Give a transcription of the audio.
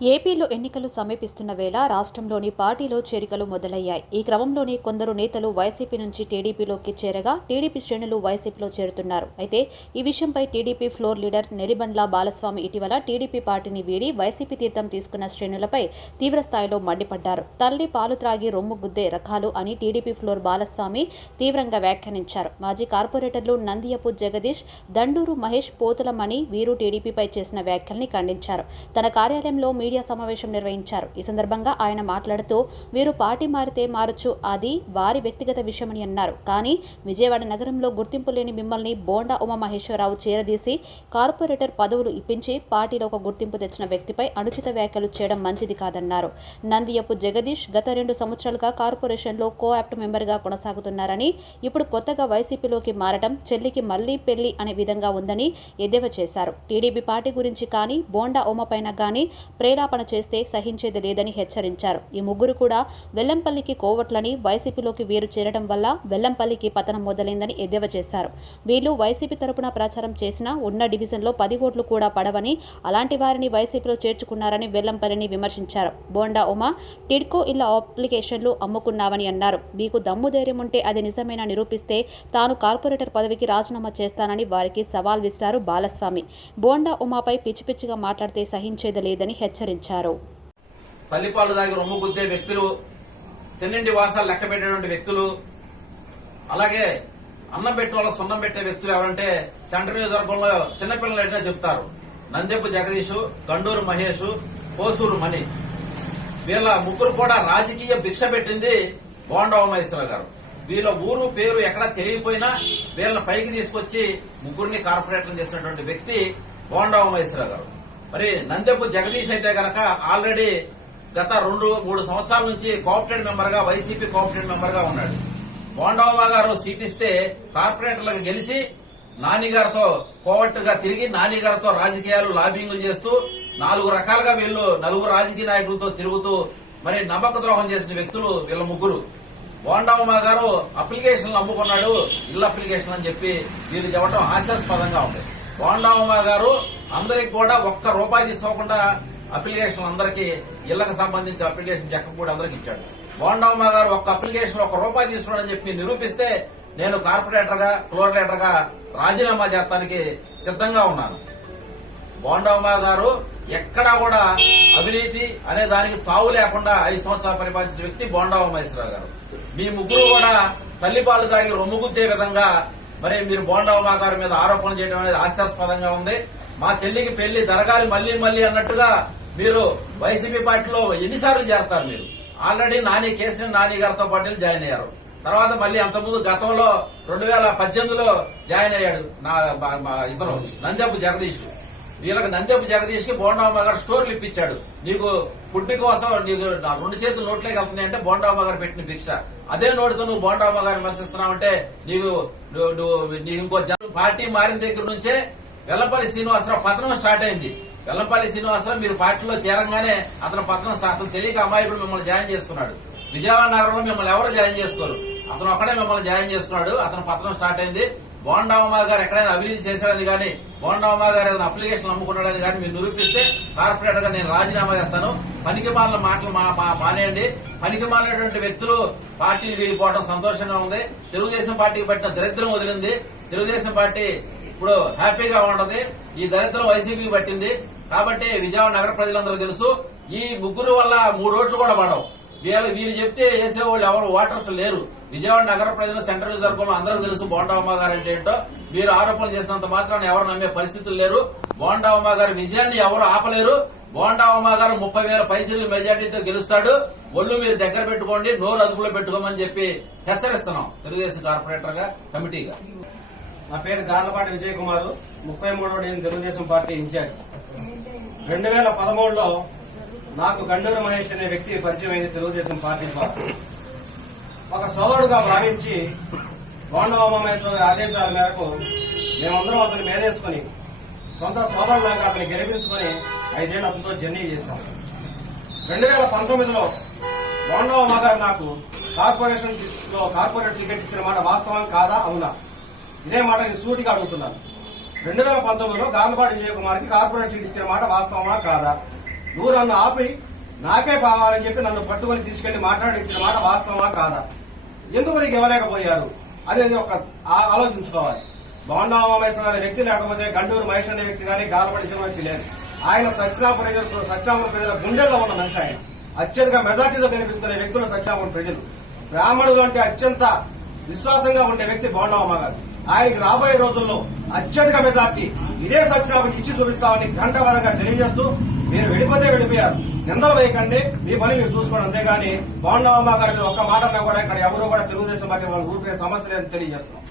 ఏపీలో ఎన్నికలు సమీపిస్తున్న వేళ రాష్ట్రంలోని పార్టీలో చేరికలు మొదలయ్యాయి. ఈ క్రమంలోనే కొందరు నేతలు వైసీపీ నుంచి టీడీపీలోకి చేరగా టీడీపీ శ్రేణులు వైసీపీలో చేరుతున్నారు. అయితే ఈ విషయంపై TDP floor leader Nelibandla Balaswamy ఇటీవల టీడీపీ పార్టీని వీడి వైసీపీ తీర్థం తీసుకున్న శ్రేణులపై తీవ్రస్థాయిలో మండిపడ్డారు. తల్లి పాలు త్రాగి రొమ్ము గుద్దే రకాలు అని టీడీపీ ఫ్లోర్ బాలస్వామి తీవ్రంగా వ్యాఖ్యానించారు. మాజీ కార్పొరేటర్లు నందియపు జగదీష్, దండూరు మహేష్, పోతులమణి వీరు టీడీపీపై చేసిన వ్యాఖ్యల్ని ఖండించారు. తన కార్యాలయంలో మీడియా సమావేశం నిర్వహించారు. ఈ సందర్భంగా ఆయన మాట్లాడుతూ వీరు పార్టీ మారితే మారచ్చు, అది వారి వ్యక్తిగత విషయమని అన్నారు. కానీ విజయవాడ నగరంలో గుర్తింపు లేని మిమ్మల్ని బోండా ఉమామహేశ్వరరావు చేరదీసి కార్పొరేటర్ పదవులు ఇప్పించి పార్టీలో ఒక గుర్తింపు తెచ్చిన వ్యక్తిపై అనుచిత వ్యాఖ్యలు చేయడం మంచిది కాదన్నారు. నందియపు జగదీష్ గత 2 సంవత్సరాలుగా కార్పొరేషన్లో కో-ఆప్ట్ మెంబర్గా కొనసాగుతున్నారని, ఇప్పుడు కొత్తగా వైసీపీలోకి మారడం చెల్లికి మళ్లీ పెళ్లి అనే విధంగా ఉందని ఎద్దేవా చేశారు. టీడీపీ పార్టీ గురించి కానీ బోండా ఉమపైన కానీ ప్రేలాపన చేస్తే సహించేది లేదని హెచ్చరించారు. ఈ ముగ్గురు కూడా వెల్లంపల్లికి కోవట్లని, వైసీపీలోకి వీరు చేరడం వల్ల వెల్లంపల్లికి పతనం మొదలైందని ఎద్దేవా చేశారు. వీళ్ళు వైసీపీ తరపున ప్రచారం చేసినా ఉన్న డివిజన్లో 10 ఓట్లు కూడా పడవని, అలాంటి వారిని వైసీపీలో చేర్చుకున్నారని వెల్లంపల్లిని విమర్శించారు. బోండా ఉమ టిడ్కో ఇళ్ల అప్లికేషన్లు అమ్ముకున్నావని అన్నారు. మీకు దమ్ము ధైర్యం ఉంటే అది నిజమేనా నిరూపిస్తే తాను కార్పొరేటర్ పదవికి రాజీనామా చేస్తానని వారికి సవాల్ విసిరారు బాలస్వామి. బోండా ఉమాపై పిచ్చి పిచ్చిగా మాట్లాడితే సహించేది లేదని హెచ్చరించారు. తల్లిపాలు దాగి రొమ్ము గుద్దే వ్యక్తులు, తిన్నింటి వాసాలు లెక్క పెట్టేటువంటి వ్యక్తులు, అలాగే అన్నం పెట్టే వాళ్ళ సున్నం పెట్టే వ్యక్తులు ఎవరంటే సెంట్రల్ నియోజకవర్గంలో చిన్నపిల్లలు ఏంటో చెప్తారు. నందెపు జగదీష్, గండూరు మహేష్, కోసూరు మణి, వీళ్ళ ముగ్గురు కూడా రాజకీయ భిక్ష పెట్టింది బోండా ఉమామహేశ్వరరావు గారు. వీళ్ళ ఊరు పేరు ఎక్కడా తెలియపోయినా వీళ్ళని పైకి తీసుకొచ్చి ముగ్గురిని కార్పొరేటర్లు చేసినటువంటి వ్యక్తి బోండా ఉమామహేశ్వరరావు గారు. మరి నందెపు జగదీష్ అయితే గనక ఆల్రెడీ గత 2-3 సంవత్సరాల నుంచి కోఆప్టెడ్ మెంబర్ గా, వైసీపీ కోఆప్టెడ్ మెంబర్ గా ఉన్నాడు. బోండా ఉమా గారు సీట్ ఇస్తే కార్పొరేటర్లకు గెలిచి నానిగారితో కోవట్టుగా తిరిగి నానిగారితో రాజకీయాలు లాబింగ్లు చేస్తూ 4 రకాలుగా వీళ్ళు 4 రాజకీయ నాయకులతో తిరుగుతూ మరి నమ్మక ద్రోహం చేసిన వ్యక్తులు వీళ్ళ ముగ్గురు. బోండా ఉమా గారు అప్లికేషన్లు అమ్ముకున్నాడు, ఇళ్ల అప్లికేషన్ అని చెప్పి వీళ్ళు చెప్పడం హాస్యాస్పదంగా ఉంది. బోండా ఉమా గారు అందరికి కూడా ₹1 తీసుకోకుండా అప్లికేషన్లు అందరికీ ఇళ్లకు సంబంధించి అప్లికేషన్ చెక్ కూడా అందరికి ఇచ్చాడు. బోండా ఉమా గారు ఒక్క అప్లికేషన్ ₹1 తీసుకున్నాడని చెప్పి నిరూపిస్తే నేను కార్పొరేటర్ గా, ఫ్లోర్ లీడర్ గా రాజీనామా చేస్తానికి సిద్ధంగా ఉన్నాను. బోండా ఉమా గారు ఎక్కడా కూడా అవినీతి అనే దానికి తావు లేకుండా 5 సంవత్సరాలు పరిపాలించిన వ్యక్తి బోండా ఉమామహేశ్వరరావు గారు. మీ ముగ్గురు కూడా తల్లిపాలు తాగి రొమ్ముగుద్దే విధంగా మరి మీరు బోండా ఉమా గారి మీద ఆరోపణలు చేయడం అనేది హాస్యాస్పదంగా ఉంది. మా చెల్లికి పెళ్లి జరగాలి మళ్లీ అన్నట్టుగా మీరు వైసీపీ పార్టీలో ఎన్నిసార్లు చేరతారు? మీరు ఆల్రెడీ కేసీఆర్ నాని గారితో పాటు జాయిన్ అయ్యారు. తర్వాత మళ్లీ అంతకుముందు గతంలో 2018లో జాయిన్ అయ్యాడు ఇతను నందెపు జగదీష్. వీళ్ళకి నందెపు జగదీష్ కి బోండా ఉమా గారు స్టోర్లు ఇప్పించాడు. నీకు ఫుడ్ కోసం నీకు 2 చేతులు నోట్లోకి వెళ్తున్నాయంటే బోండా ఉమా గారు పెట్టిన భిక్ష. అదే నోటితో నువ్వు బోండా ఉమా గారిని విమర్శిస్తున్నావంటే నీకు ఇంకో పార్టీ మారిన దగ్గర నుంచే వెల్లంపల్లి శ్రీనివాసరావు పతనం స్టార్ట్ అయింది. వెల్లంపల్లి శ్రీనివాసరావు మీరు పార్టీలో చేరంగానే అతను పతనం స్టార్ట్. అతను తెలియక అమాయకుడు మిమ్మల్ని జాయిన్ చేసుకున్నాడు. విజయవాడ నగరంలో మిమ్మల్ని ఎవరు జాయిన్ చేసుకోరు, అతను ఒక్కడే మిమ్మల్ని జాయిన్ చేసుకున్నాడు. అతను పతనం స్టార్ట్ అయింది. బోండా ఉమా గారు ఎక్కడైనా అవినీతి చేశాడని గానీ, బోండా ఉమా గారు ఏదైనా అప్లికేషన్ అమ్ముకున్నాడని గానీ మీరు నిరూపిస్తే కార్పొరేటర్ గా నేను రాజీనామా చేస్తాను. పనికిమాలిన మాటలు మానేయండి. పనికిమాలినటువంటి వ్యక్తులు పార్టీలు వీడిపోవడం సంతోషంగా ఉంది. తెలుగుదేశం పార్టీకి పట్టిన దరిద్రం వదిలింది. తెలుగుదేశం పార్టీ ఇప్పుడు హ్యాపీగా ఉండదు. ఈ దరిద్రం వైసీపీకి పట్టింది. కాబట్టి విజయవాడ నగర ప్రజలందరూ తెలుసు, ఈ ముగ్గురు వల్ల 3 ఓట్లు కూడా పడవు. వీరు చెప్తే వేసేవాళ్ళు ఎవరు ఓటర్స్ లేరు. విజయవాడ నగర ప్రజలు, సెంట్రల్ నియోజకవర్గంలో అందరూ తెలుసు బోండా ఉమా గారు అంటే ఏంటో. మీరు ఆరోపణలు చేసినంత మాత్రాన్ని ఎవరు నమ్మే పరిస్థితులు లేరు. బోండా ఉమా గారి విజయాన్ని ఎవరు ఆపలేరు. బోండా ఉమా గారు 30,000 పైసలు మెజార్టీతో గెలుస్తాడు. ఒళ్ళు మీరు దగ్గర పెట్టుకోండి, నోరు అదుపులో పెట్టుకోమని చెప్పి హెచ్చరిస్తున్నాం తెలుగుదేశం కార్పొరేటర్ గా, కమిటీగా. నా పేరు గార్లపాటి విజయ్ కుమార్, 33వ నేను తెలుగుదేశం పార్టీ ఇన్ఛార్జ్. 2013లో నాకు గండూరు మహేష్ అనే వ్యక్తి పరిచయం అయింది తెలుగుదేశం పార్టీ ద్వారా. ఒక సోదరుడుగా భావించి బోండా ఉమామహేశ్వరరావు ఆదేశాల మేరకు మేమందరం అతన్ని మేదేసుకుని సొంత సోదరులాగా అతన్ని గెలిపించుకుని 5 ఏళ్ళు అతనితో జర్నీ చేశాం. 2019లో బోండా ఉమా గారు నాకు కార్పొరేట్ టికెట్ ఇచ్చిన మాట వాస్తవం కాదా, అవునా? ఇదే మాట నేను సూటిగా అడుగుతున్నాను. 2019లో గార్లపాటి విజయ్ కుమార్ కి కార్పొరేట్ సీట్ ఇచ్చిన మాట వాస్తవమా కాదా? నువ్వు నన్ను ఆపి నాకే కావాలని చెప్పి నన్ను పట్టుకొని తీసుకెళ్లి మాట్లాడించిన మాట వాస్తవమా కాదా? ఎందుకు నీకు ఇవ్వలేకపోయారు అనేది ఒక ఆలోచించుకోవాలి. బోండా ఉమామహేశ్వర అనే వ్యక్తి లేకపోతే గండూరు మహేష్ అనే వ్యక్తి కానీ గాలపడి శివ వ్యక్తి లేదు. ఆయన సత్యామూరు ప్రజల గుండెల్లో ఉన్న మనిషి. ఆయన అత్యధిక మెజార్టీతో కనిపిస్తున్న వ్యక్తులు సత్యామూరు ప్రజలు. బ్రాహ్మణులు అంటే అత్యంత విశ్వాసంగా ఉండే వ్యక్తి బోండా ఉమా గారు. ఆయనకి రాబోయే రోజుల్లో అత్యధిక మెజార్టీ ఇదే సత్యామూరుకి ఇచ్చి చూపిస్తామని ఘంటవరంగా తెలియజేస్తూ, మీరు వెళ్ళిపోతే వెళ్ళిపోయారు, నిందలు వేయకండి, మీ పని మీరు చూసుకోండి. అంతేగాని బోండా ఉమా గారిని ఒక్క మాట కూడా ఇక్కడ ఎవరు కూడా తెలుగుదేశం పార్టీ వాళ్ళు ఊరికే సమస్య లేదని తెలియజేస్తున్నాం.